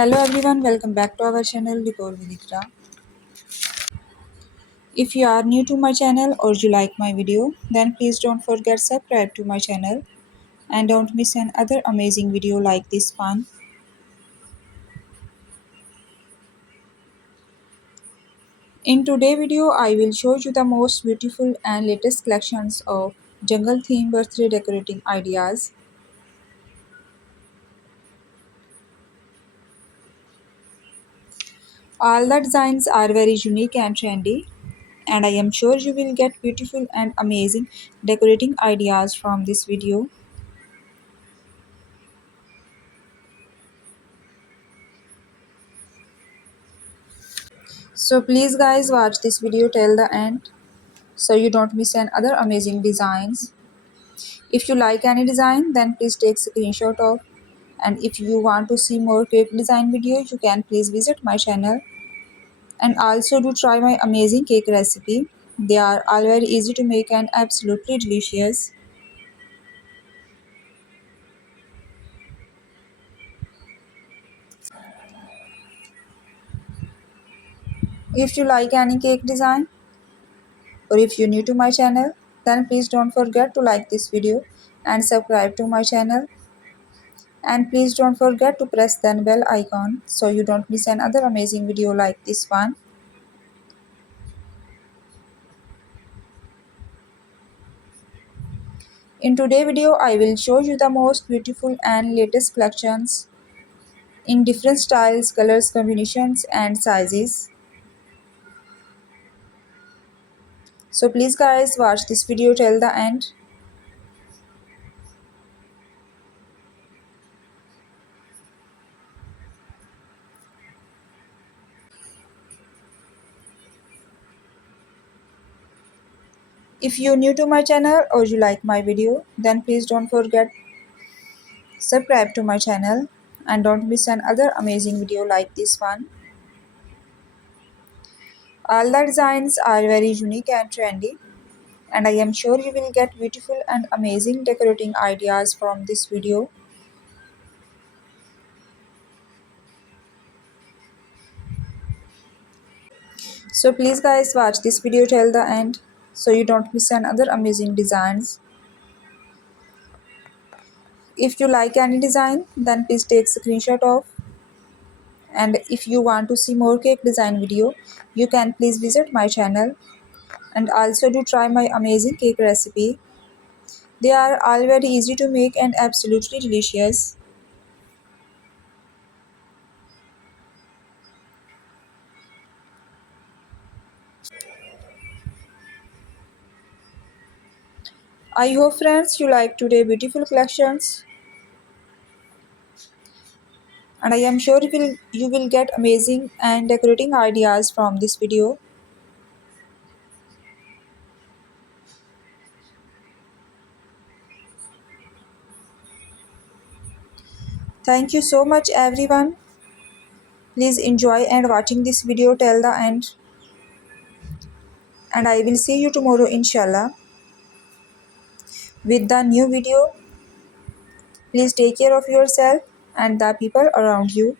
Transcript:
Hello everyone, welcome back to our channel Decor with Iqra. If you are new to my channel or you like my video, then please don't forget subscribe to my channel and don't miss another amazing video like this one. In today's video, I will show you the most beautiful and latest collections of jungle theme birthday decorating ideas. All the designs are very unique and trendy, and I am sure you will get beautiful and amazing decorating ideas from this video. So please guys watch this video till the end so you don't miss any other amazing designs. If you like any design, then please take screenshot of, and if you want to see more cake design videos, you can please visit my channel and also do try my amazing cake recipe. They are all very easy to make and absolutely delicious. If you like any cake design or if you're new to my channel, then please don't forget to like this video and subscribe to my channel. And please don't forget to press the bell icon so you don't miss another amazing video like this one. In today's video, I will show you the most beautiful and latest collections in different styles, colors, combinations and sizes. So please guys watch this video till the end. If you're new to my channel or you like my video, then please don't forget subscribe to my channel and don't miss another amazing video like this one. All the designs are very unique and trendy, and I am sure you will get beautiful and amazing decorating ideas from this video. So please guys watch this video till the end so you don't miss another amazing designs. If you like any design, then please take screenshot of, and if you want to see more cake design video, you can please visit my channel and also do try my amazing cake recipe. They are all very easy to make and absolutely delicious. I hope friends you like today beautiful collections, and I am sure you will get amazing and decorating ideas from this video. Thank you so much everyone. Please enjoy and watching this video till the end, and I will see you tomorrow inshallah with the new video. Please take care of yourself and the people around you.